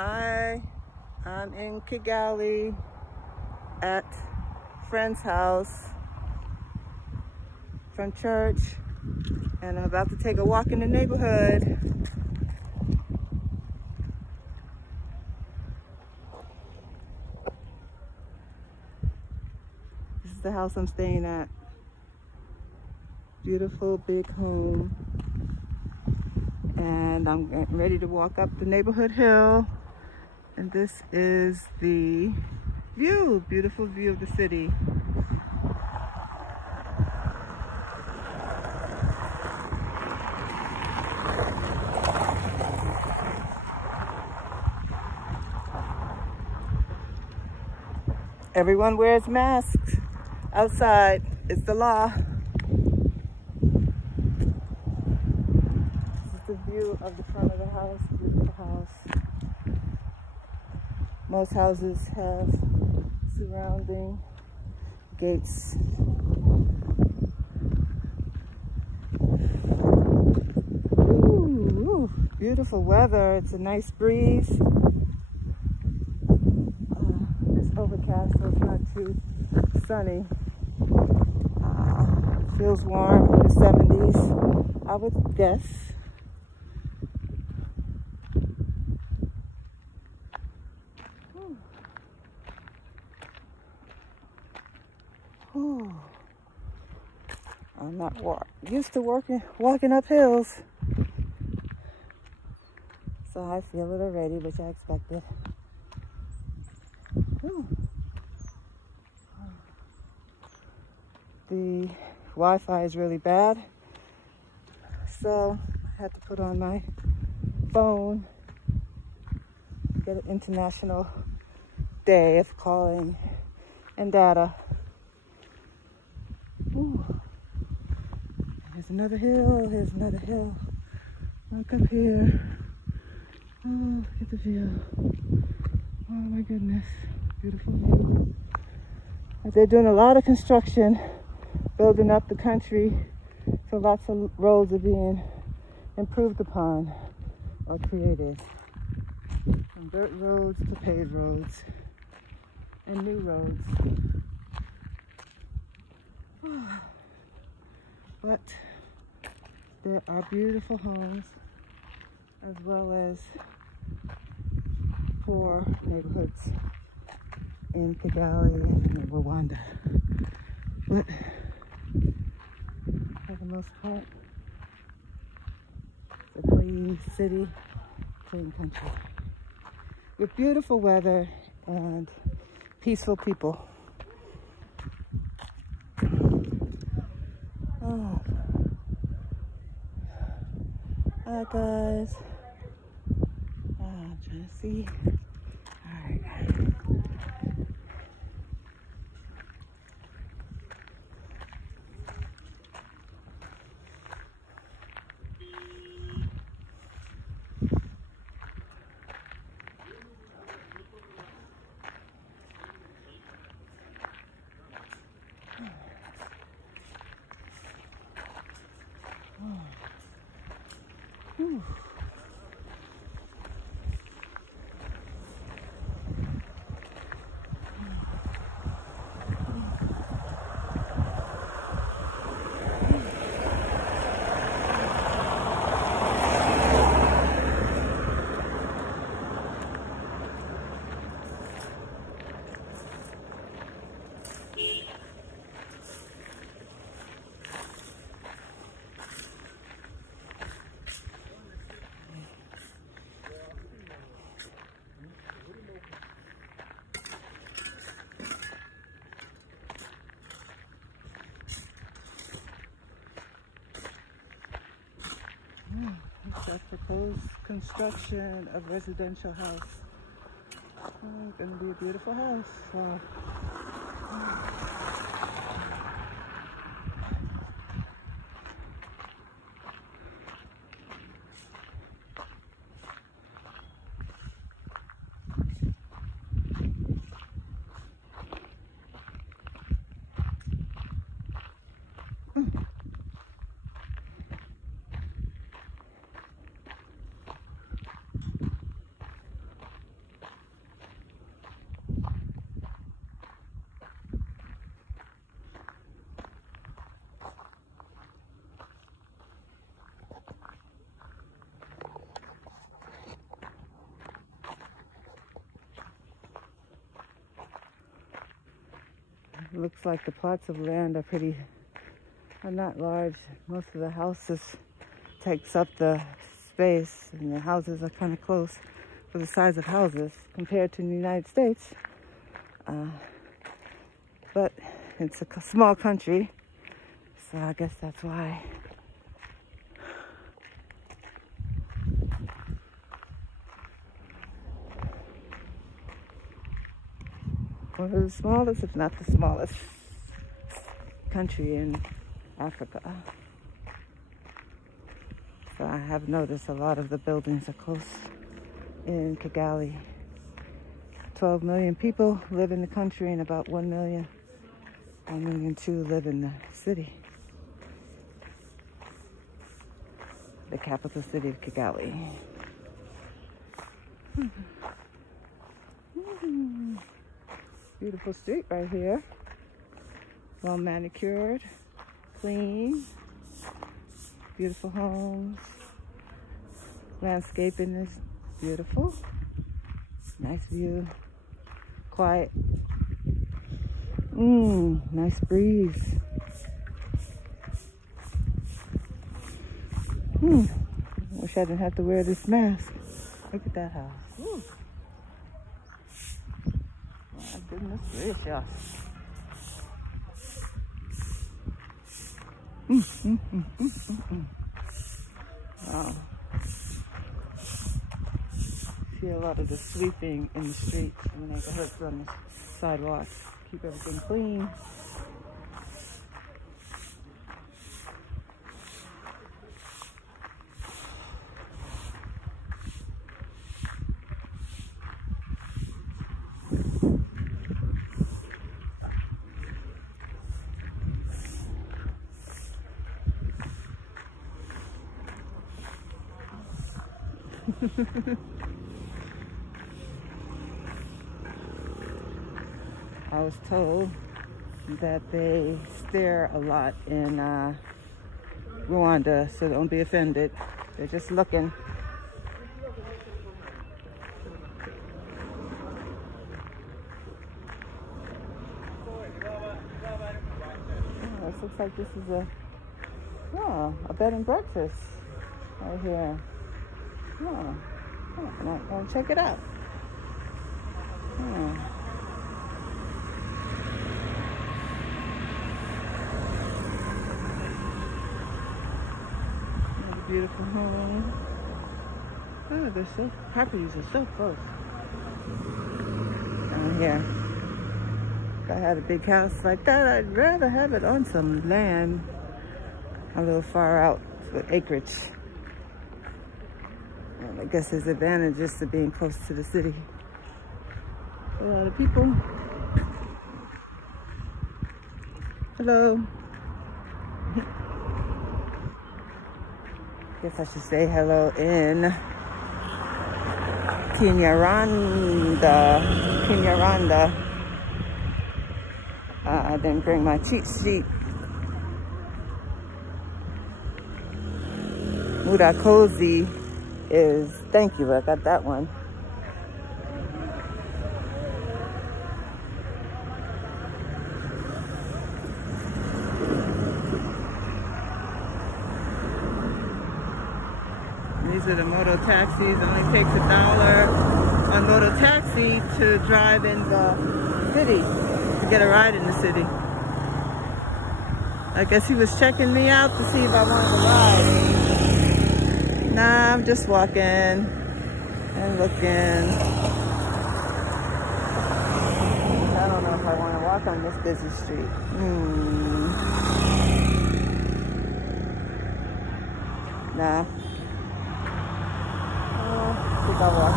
Hi, I'm in Kigali at friend's house from church, and I'm about to take a walk in the neighborhood. This is the house I'm staying at. Beautiful big home. And I'm getting ready to walk up the neighborhood hill. And this is the view, beautiful view of the city. Everyone wears masks outside. It's the law. This is the view of the front of the house, beautiful house. Most houses have surrounding gates. Ooh, beautiful weather. It's a nice breeze. It's overcast, so it's not too sunny. Feels warm in the 70s, I would guess. I'm not used to walking up hills, so I feel it already, which I expected. The Wi-Fi is really bad, so I had to put on my phone, get an international day of calling and data. Ooh. Here's another hill, here's another hill. Look up here. Oh, look at the view. Oh my goodness, beautiful view. They're doing a lot of construction, building up the country, so lots of roads are being improved upon or created. From dirt roads to paved roads and new roads. But there are beautiful homes as well as poor neighborhoods in Kigali and in Rwanda. But for the most part, it's a clean city, clean country, with beautiful weather and peaceful people. Oh. Hi guys. I'm trying to see. Alright. Whew. It's a proposed construction of residential house. Oh, gonna be a beautiful house. Wow. looks like the plots of land are not large. Most of the houses takes up the space, and the houses are kind of close for the size of houses compared to the United States. But it's a small country, so I guess that's why. One of the smallest, if not the smallest, country in Africa. So I have noticed a lot of the buildings are close in Kigali. 12 million people live in the country, and about 1 million live in the city. The capital city of Kigali. Beautiful street right here. Well manicured, clean, beautiful homes. Landscaping is beautiful. Nice view. Quiet. Nice breeze. Wish I didn't have to wear this mask. Look at that house. Woo. My goodness gracious. Wow. See a lot of the sweeping in the streets in the neighborhoods on the sidewalks. Keep everything clean. I was told that they stare a lot in Rwanda, so don't be offended. They're just looking. Oh, this looks like this is a bed and breakfast right here. Oh, I'll check it out. Beautiful home. Oh, properties are so close. Down here. If I had a big house like that, I'd rather have it on some land a little far out with acreage. Well, I guess there's advantages to being close to the city. A lot of people. Hello. Guess I should say hello in Kigali Rwanda. I didn't bring my cheat sheet. Murakoze is thank you. I got that one. These are the moto taxis. It only takes $1 on moto taxi to drive in the city, to get a ride in the city. I guess he was checking me out to see if I wanted a ride. Nah, I'm just walking and looking. I don't know if I want to walk on this busy street. Nah. I think I'll walk.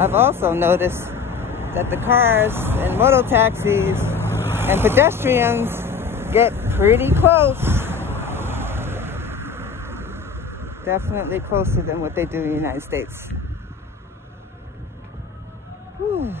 I've also noticed that the cars and moto taxis and pedestrians get pretty close. Definitely closer than what they do in the United States. Whew.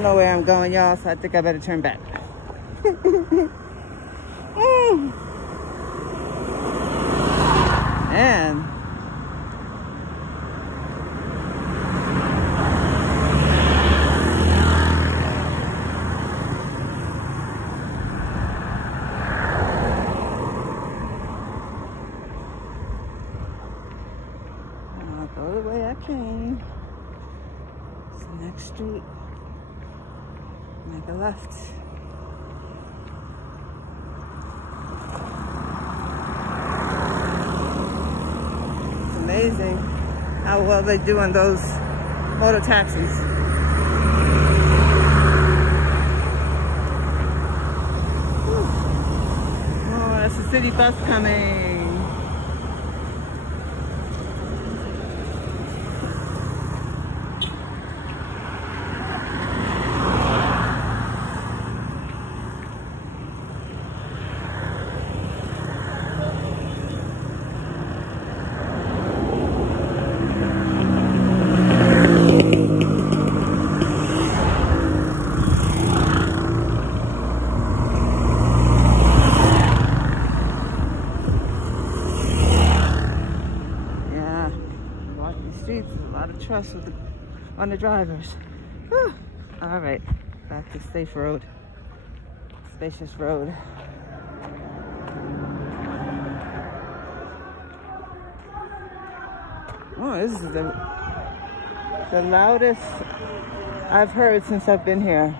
don't know where I'm going, y'all, so I think I better turn back. Man. I'll go the way I came. It's the next street. Make a left. It's amazing how well they do on those motor taxis. Whew. Oh, that's a city bus coming. Streets, a lot of trust with on the drivers. Whew. All right, back to safe road, spacious road. Oh, this is the loudest I've heard since I've been here.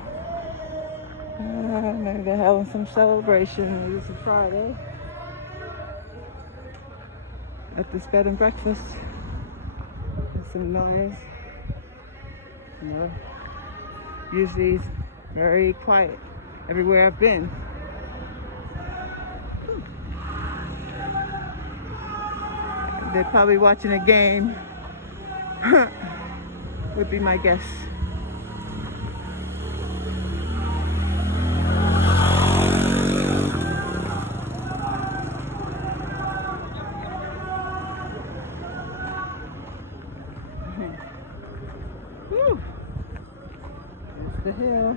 Maybe they're having some celebration. Maybe it's a Friday at this bed and breakfast. Some noise, you know, usually it's very quiet everywhere I've been. They're probably watching a game, would be my guess. Whew. There's the hill.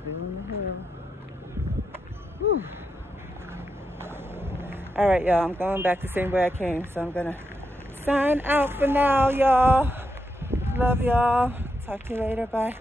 Still on the hill. Whew. All right, y'all. I'm going back the same way I came, so I'm gonna sign out for now, y'all. Love y'all. Talk to you later. Bye.